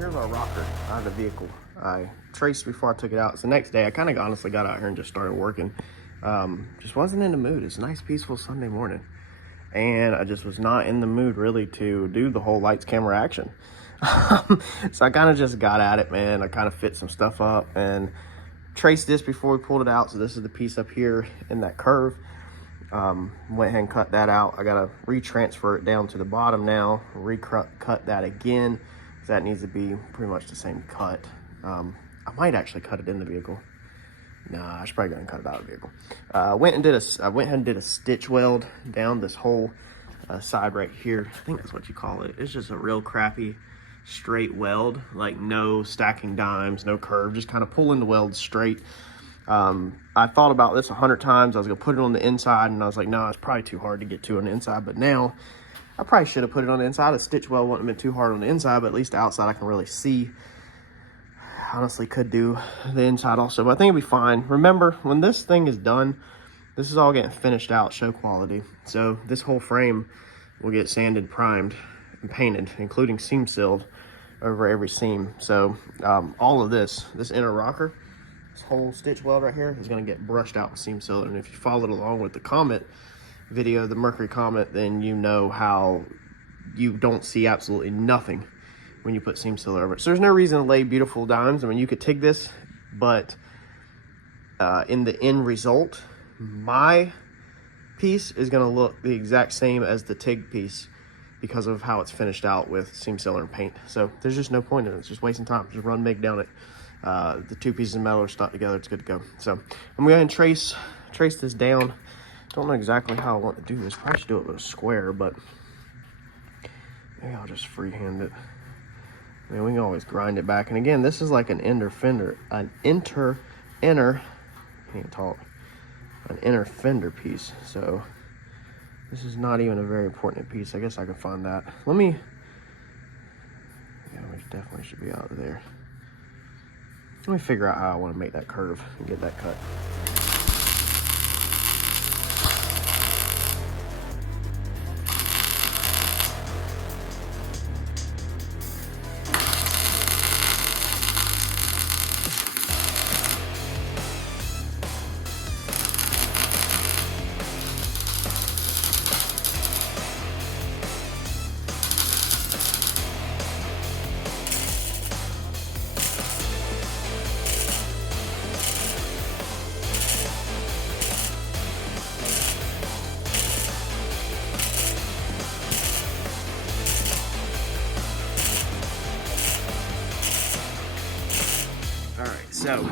here's our rocker out of the vehicle. I traced before I took it out. So the next day I kind of honestly got out here and just started working. Just wasn't in the mood. It's a nice peaceful Sunday morning, and I just was not in the mood really to do the whole lights camera action. So I kind of just got at it, man. I kind of fit some stuff up and traced this before we pulled it out. So this is the piece up here in that curve. Went ahead and cut that out. I gotta retransfer it down to the bottom now, cut that again, because that needs to be pretty much the same cut. I might actually cut it in the vehicle. Nah, I should probably go and cut it out of the vehicle. I went ahead and did a stitch weld down this whole side right here. I think that's what you call it. It's just a real crappy straight weld, like no stacking dimes, no curve, just kind of pulling the weld straight. I thought about this 100 times. I was gonna put it on the inside, and I was like, no, it's probably too hard to get to on the inside. But now I probably should have put it on the inside. A stitch weld wouldn't have been too hard on the inside, but at least the outside I can really see. Honestly, could do the inside also, but I think it'll be fine. Remember, when this thing is done, this is all getting finished out, show quality. So this whole frame will get sanded, primed, and painted, including seam sealed over every seam. So all of this inner rocker, this whole stitch weld right here is going to get brushed out with seam sealer. And if you followed along with the Comet video, the Mercury Comet, then you know how you don't see absolutely nothing when you put seam sealer over it. So there's no reason to lay beautiful dimes. I mean, you could TIG this, but in the end result, my piece is going to look the exact same as the TIG piece because of how it's finished out with seam sealer and paint. So there's just no point in it. It's just wasting time. Just run MIG down it. The two pieces of metal are stuck together. It's good to go. So I'm going to go ahead and trace this down. Don't know exactly how I want to do this. Probably should do it with a square, but maybe I'll just freehand it. I mean, we can always grind it back. And again, this is like an inner fender piece. So this is not even a very important piece. I guess I can find that. Yeah, we definitely should be out of there. Let me figure out how I want to make that curve and get that cut. So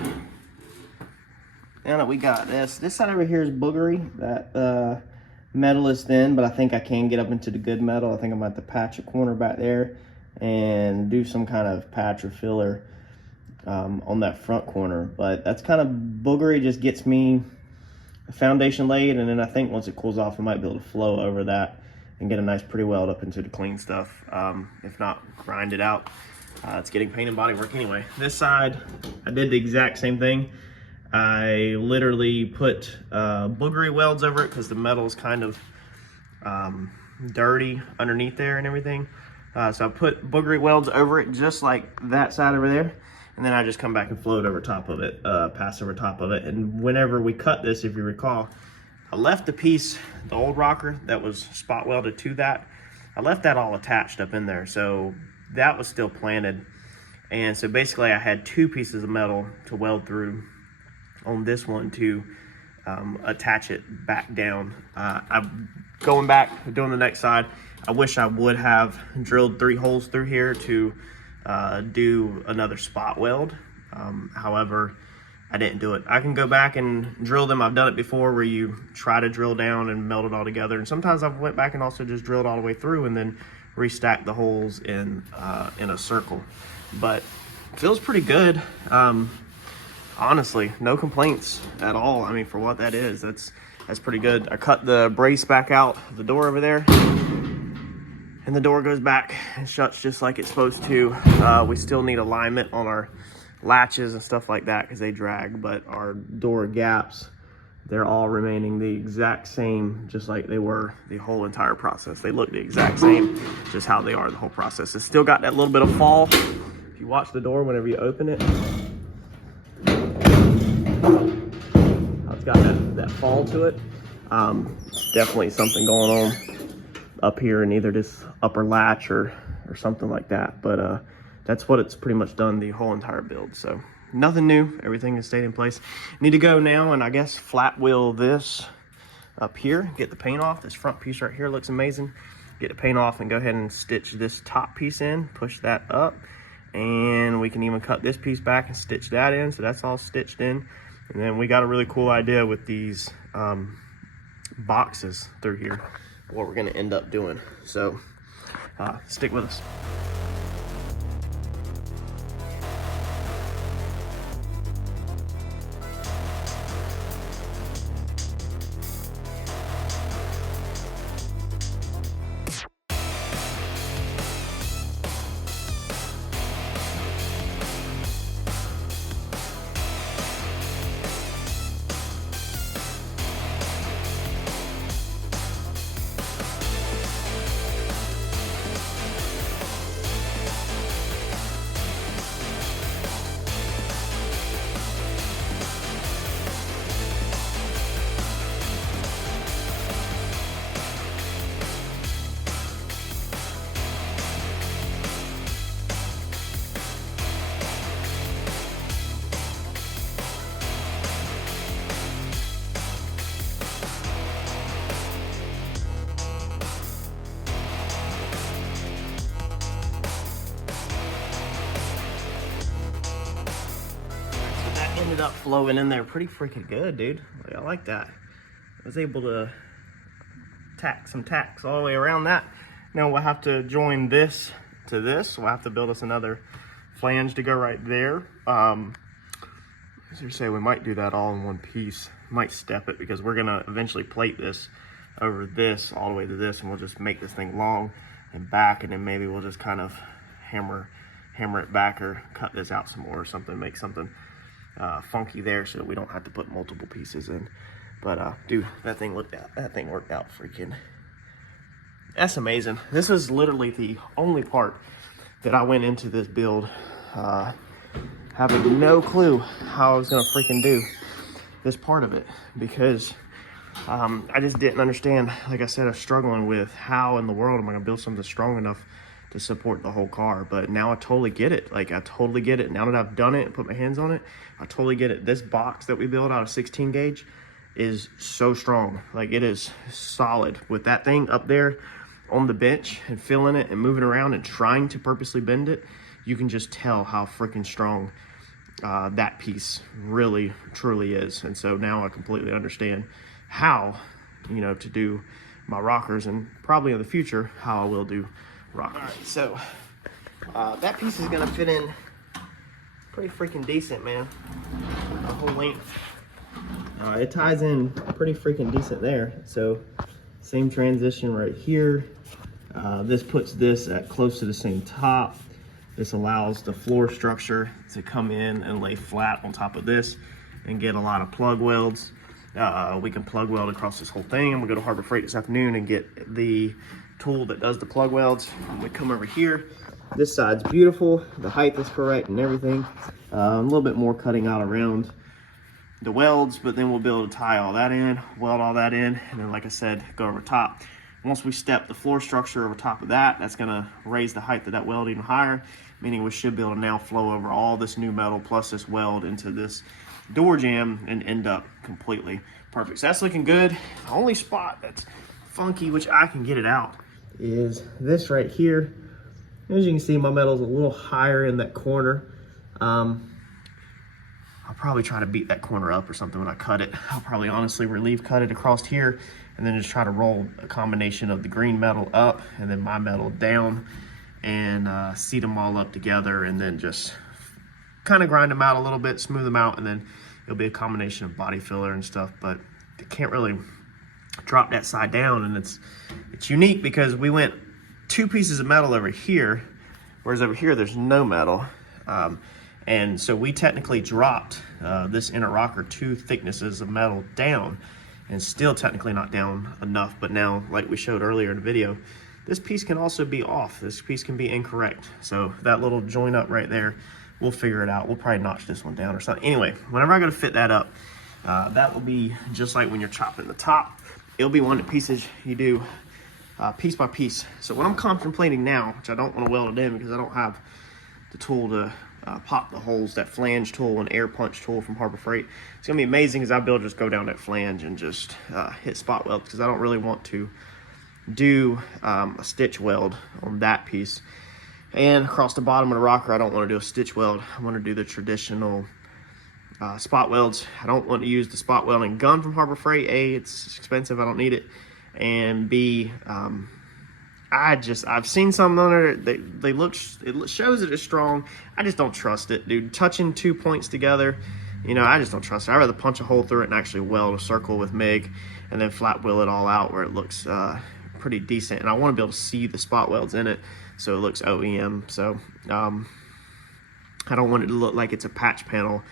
now that we got this side over here is boogery. That metal is thin, but I think I can get up into the good metal. I think I'm going to have to patch a corner back there and do some kind of patch or filler on that front corner. But that's kind of boogery, just gets me a foundation laid, and then I think once it cools off, I might be able to flow over that and get a nice pretty weld up into the clean stuff. If not, grind it out. It's getting paint and body work anyway. This side, I did the exact same thing. I literally put boogery welds over it because the metal is kind of dirty underneath there and everything. So I put boogery welds over it just like that side over there. And then I just come back and float over top of it, pass over top of it. And whenever we cut this, if you recall, I left the piece, the old rocker that was spot welded to that, I left that all attached up in there. So that was still planted, and so basically I had two pieces of metal to weld through on this one to attach it back down. I'm going back, doing the next side. I wish I would have drilled 3 holes through here to do another spot weld. However, I didn't do it. I can go back and drill them. I've done it before where you try to drill down and meld it all together, and sometimes I've went back and also just drilled all the way through and then restack the holes in a circle. But it feels pretty good. Honestly, no complaints at all. I mean, for what that is, that's pretty good. I cut the brace back out the door over there, and the door goes back and shuts just like it's supposed to. We still need alignment on our latches and stuff like that because they drag, but our door gaps, they're all remaining the exact same, just like they were the whole entire process. They look the exact same, just how they are the whole process. It's still got that little bit of fall If you watch the door whenever you open it, it's got that fall to it. Definitely something going on up here in either this upper latch or something like that. But that's what it's pretty much done the whole entire build. So nothing new, everything has stayed in place. Need to go now and I guess flat wheel this up here, get the paint off. This front piece right here looks amazing. Get the paint off and go ahead and stitch this top piece in, push that up, and we can even cut this piece back and stitch that in, so that's all stitched in. And then we got a really cool idea with these boxes through here, what we're gonna end up doing. So stick with us. Ended up flowing in there pretty freaking good, dude. Like, I like that. I was able to tack some tacks all the way around that. Now we'll have to join this to this. We'll have to build us another flange to go right there. As you say, we might do that all in one piece. Might step it because we're gonna eventually plate this over this all the way to this, and we'll just make this thing long and back, and then maybe we'll just kind of hammer it back or cut this out some more or something, make something funky there so that we don't have to put multiple pieces in. But dude, that thing worked out freaking, that's amazing. This was literally the only part that I went into this build having no clue how I was gonna freaking do this part of it, because I just didn't understand. Like I said, I was struggling with how in the world am I gonna build something strong enough to support the whole car. But now I totally get it. Like, I totally get it now that I've done it and put my hands on it. I totally get it. This box that we built out of 16 gauge is so strong. Like, it is solid. With that thing up there on the bench and feeling it and moving around and trying to purposely bend it, you can just tell how freaking strong that piece really truly is. And so now I completely understand how, you know, to do my rockers, and probably in the future how I will do rockers. All right, so that piece is gonna fit in pretty freaking decent, man. The whole length. It ties in pretty freaking decent there. So same transition right here. This puts this at close to the same top. This allows the floor structure to come in and lay flat on top of this and get a lot of plug welds. We can plug weld across this whole thing. I'm gonna go to Harbor Freight this afternoon and get the tool that does the plug welds. We come over here. This side's beautiful. The height is correct and everything. A little bit more cutting out around the welds, but then we'll be able to tie all that in, weld all that in, and then, like I said, go over top. Once we step the floor structure over top of that, that's gonna raise the height of that weld even higher, meaning we should be able to now flow over all this new metal plus this weld into this door jamb and end up completely perfect. So that's looking good. The only spot that's funky, which I can get it out, is this right here. As you can see, my metal's a little higher in that corner. I'll probably try to beat that corner up or something when I cut it. I'll probably honestly relieve cut it across here and then just try to roll a combination of the green metal up and then my metal down and seat them all up together, and then just kind of grind them out a little bit, smooth them out, and then it'll be a combination of body filler and stuff. But you can't really drop that side down, and it's unique because we went two pieces of metal over here, whereas over here there's no metal. And so we technically dropped this inner rocker 2 thicknesses of metal down, and still technically not down enough. But now, like we showed earlier in the video, this piece can also be off. This piece can be incorrect. So that little joint up right there, we'll figure it out. We'll probably notch this one down or something. Anyway, whenever I go to fit that up, that will be just like when you're chopping the top. It'll be one of the pieces you do piece by piece. So what I'm contemplating now, which I don't want to weld it in because I don't have the tool to pop the holes, that flange tool and air punch tool from Harbor Freight. It's gonna be amazing because I'll be able to just go down that flange and just hit spot welds, because I don't really want to do a stitch weld on that piece. And across the bottom of the rocker, I don't want to do a stitch weld. I want to do the traditional spot welds. I don't want to use the spot welding gun from Harbor Freight. A, it's expensive, I don't need it. And B, I've seen some on there, they look, it shows that it's strong. I just don't trust it, dude. Touching 2 points together, you know, I just don't trust it. I'd rather punch a hole through it and actually weld a circle with MIG and then flat wheel it all out where it looks pretty decent. And I want to be able to see the spot welds in it so it looks OEM. So I don't want it to look like it's a patch panel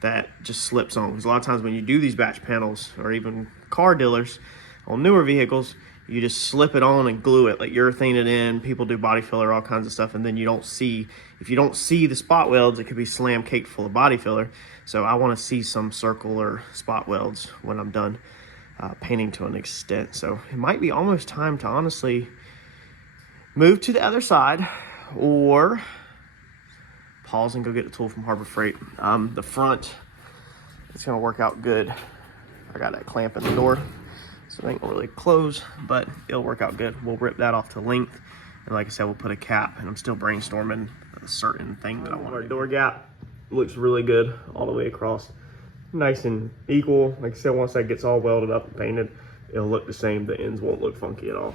that just slips on, because a lot of times when you do these batch panels, or even car dealers on newer vehicles, you just slip it on and glue it, like urethane it in. People do body filler, all kinds of stuff, and then you don't see, if you don't see the spot welds, it could be slam caked full of body filler. So I want to see some circle or spot welds when I'm done painting to an extent. So it might be almost time to honestly move to the other side, or pause and go get the tool from Harbor Freight. The front, it's gonna work out good. I got that clamp in the door, so it ain't gonna really close, but it'll work out good. We'll rip that off to length, and like I said, we'll put a cap, and I'm still brainstorming a certain thing that I want. Our door gap looks really good all the way across. Nice and equal. Like I said, once that gets all welded up and painted, it'll look the same. The ends won't look funky at all.